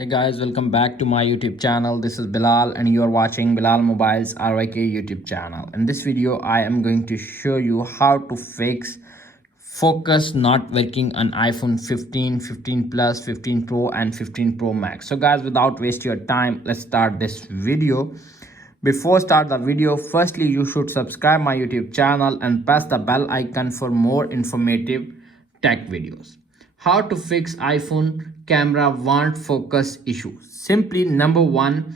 Hey guys, welcome back to my YouTube channel. This is Bilal and you are watching Bilal Mobiles RYK YouTube channel. In this video, I am going to show you how to fix focus not working on iPhone 15, 15 Plus, 15 Pro and 15 Pro Max. So guys, without waste your time, let's start this video. Before start the video, firstly you should subscribe my YouTube channel and press the bell icon for more informative tech videos. How to fix iPhone camera won't focus issue. Simply number 1,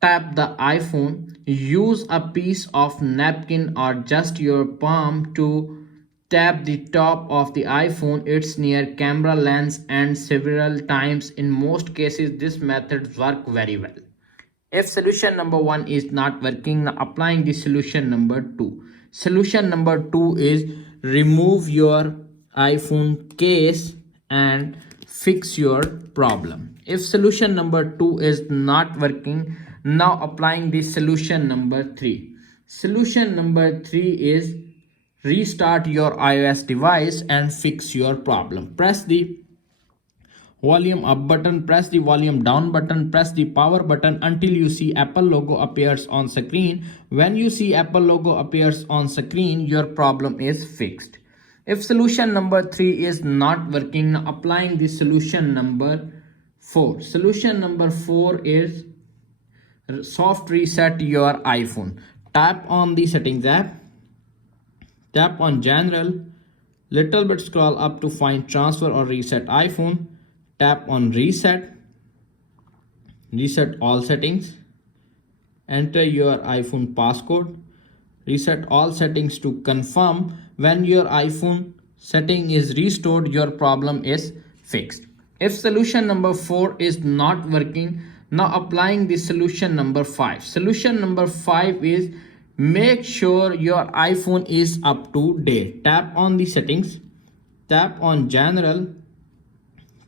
tap the iPhone. Use a piece of napkin or just your palm to tap the top of the iPhone. It's near camera lens and several times. In most cases, this method works very well. If solution number 1 is not working, now applying the solution number 2. Solution number 2 is remove your iPhone case and fix your problem. If solution number 2 is not working, now applying the solution number 3. Solution number 3 is restart your iOS device and fix your problem. Press the volume up button, press the volume down button, press the power button until you see Apple logo appears on screen. When you see Apple logo appears on screen, your problem is fixed. If solution number 3 is not working, now applying the solution number 4. Solution number 4 is soft reset your iPhone. Tap on the settings app, tap on general, little bit scroll up to find transfer or reset iPhone. Tap on reset all settings, enter your iPhone passcode, reset all settings to confirm. When your iPhone setting is restored, your problem is fixed. If solution number 4 is not working, now applying the solution number 5. Solution number 5 is make sure your iPhone is up to date. Tap on the settings, tap on general,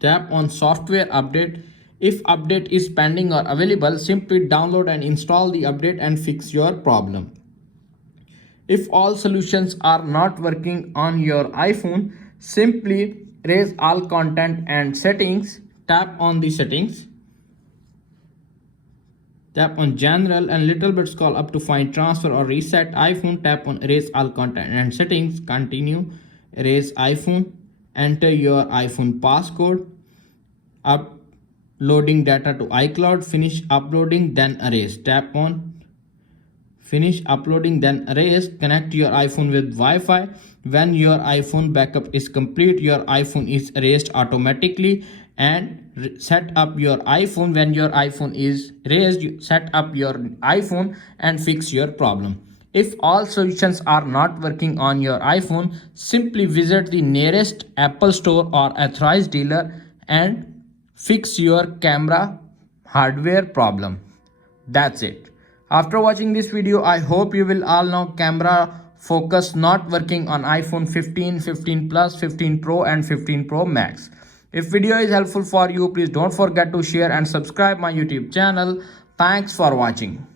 tap on software update. If update is pending or available, simply download and install the update and fix your problem. If all solutions are not working on your iPhone, simply erase all content and settings. Tap on the settings, tap on general and little bit scroll up to find transfer or reset iPhone. Tap on erase all content and settings, continue, erase iPhone, enter your iPhone passcode, uploading data to iCloud, finish uploading, then erase. Tap on finish uploading, then erase. Connect your iPhone with Wi-Fi. When your iPhone backup is complete, your iPhone is erased automatically. And set up your iPhone. When your iPhone is erased, set up your iPhone and fix your problem. If all solutions are not working on your iPhone, simply visit the nearest Apple store or authorized dealer and fix your camera hardware problem. That's it. After watching this video, I hope you will all know camera focus not working on iPhone 15, 15 Plus, 15 Pro and 15 Pro Max. If video is helpful for you, please don't forget to share and subscribe my YouTube channel. Thanks for watching.